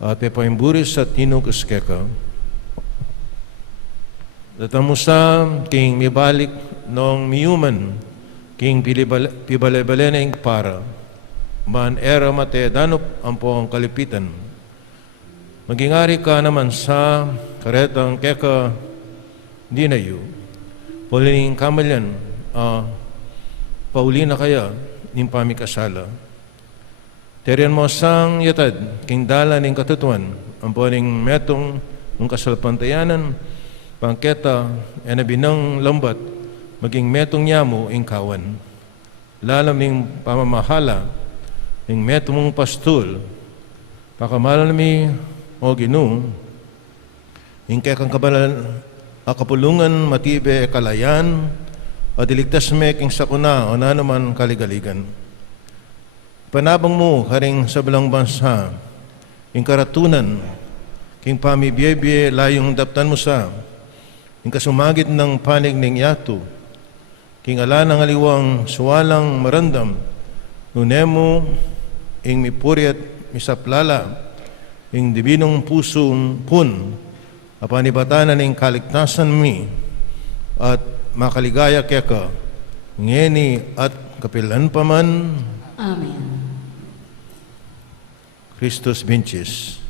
at pepaimburis at tinukas keka datamusa king mibalik nong miyuman king pibalebalen ing para man era mate danup ampo ang kalipitan magingari ka naman sa karet ang keka dinayu Paulining kamalyan, pauli na kaya, ning pamikasala. Terian mo sang yatad, king dala ning katutuan, ang pauling metong ng kasalpantayanan, pangketa, enabinang lambat, maging metong yamu ing kawan. Lalaming pamamahala, ing metong pastul, pakamalami o Ginoo, ing kekang kabalan, akapulungan matibe kalayan at iligtas me king sakuna o na naman kaligaligan. Panabang mo karing sa belang bansa, ing karatunan, king pamibiyebye layong daptan mo sa, ing kasumagit ng panig ning yato, king ala ng aliwang suwalang marandam, nunemo, ing mipuriat misaplala, ing dibinong pusong pun, apanibatanan ng kaligtasan mi at makaligaya keka ngeni at kapilan paman. Amen. Christus Vincis.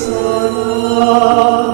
Sana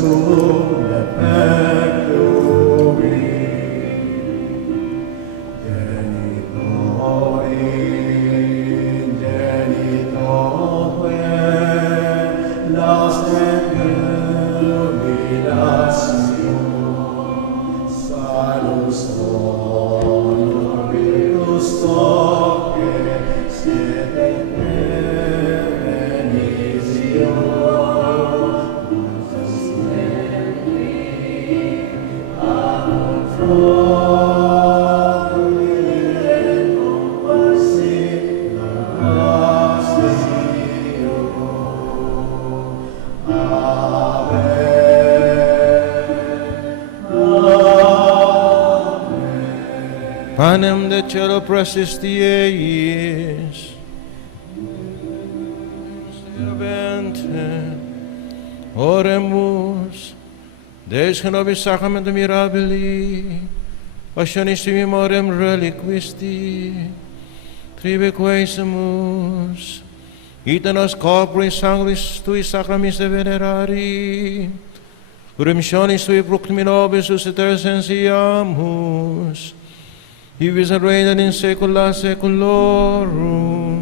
sum defectui, genito in genitoque, las et jubilatio, salus honor virtus toque, siete benedictio, Panem de cielo presistieis, servente, oremus, Deus nobis sacramentum mirabili, passionis tui memoriam reliquisti, tribe quesumus, ita nos corpore sanguis tui sacramis de venerari, redemptionis tui proclami nobis susciter sensiamus, Vivis et reina in saecula saeculorum.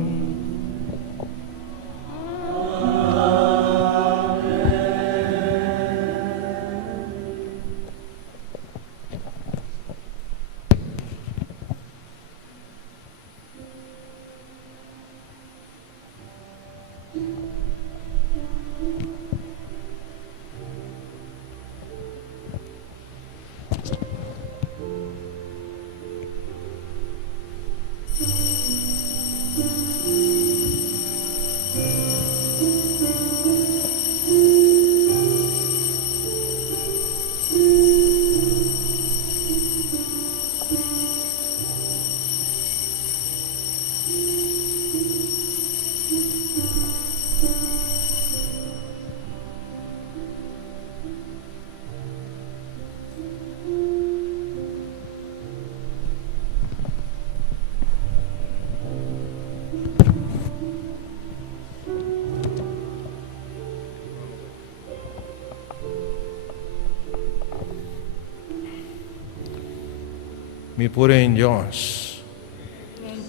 Mi purihin Diyos,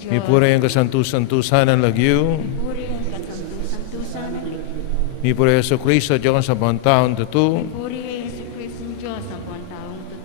mi purihin kasantusan-tusan ng lagyo, mi purihin Yesu Cristo, Diyos sa buong taon tutu,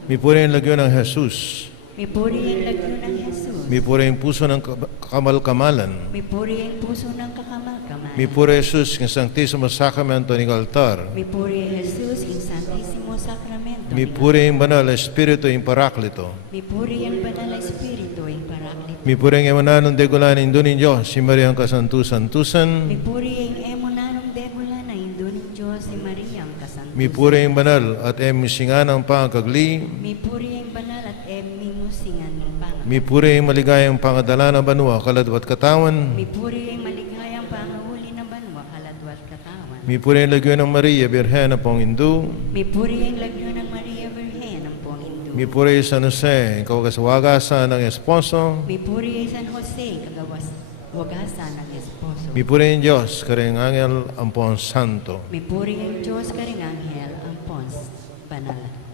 mi purihin lagyo ng Jesus, Mi puri ang lagyo ng Jesus. mi purihin puso ng kamal-kamalan, Mi puri ang puso ng kakamakaman. mi purihin Jesus ng Sanctissimo Sacramento ng altar, Mi puri ang Jesus in Santissimo Sacramento. mi purihin banal na Espiritu in Paraklito, Mi puri ang banal na Espiritu in Paraklito. mi purihin emananong degulan in Dunin Diyos, si Maria ang kasantusan-tusan, Mi puri ang emunanong degula na indo ng Diyos si Maria ang kasantusan. mi purihin banal at emisingan ang pangkagli, Mi puri ang banal at emimusingan ng pangalan. mi purihin maligayang pangadala na banwa, kaladwat katawan, Mi puri ang maligayang pangahuli ng banwa, kaladwat katawan. mi purihin lagyo ng Maria, Birhen na pong Hindu, Mi puri ang lagyo ng Maria Virgen ng pong Hindu. mi purihin San Jose, kawagasan ng esposo, Mi puri ang San Jose, kagawas wagasan ng esposo. mi purihin Diyos, karing angel ang pong santo, Mi puri ang Diyos karing anghel ang pons banal.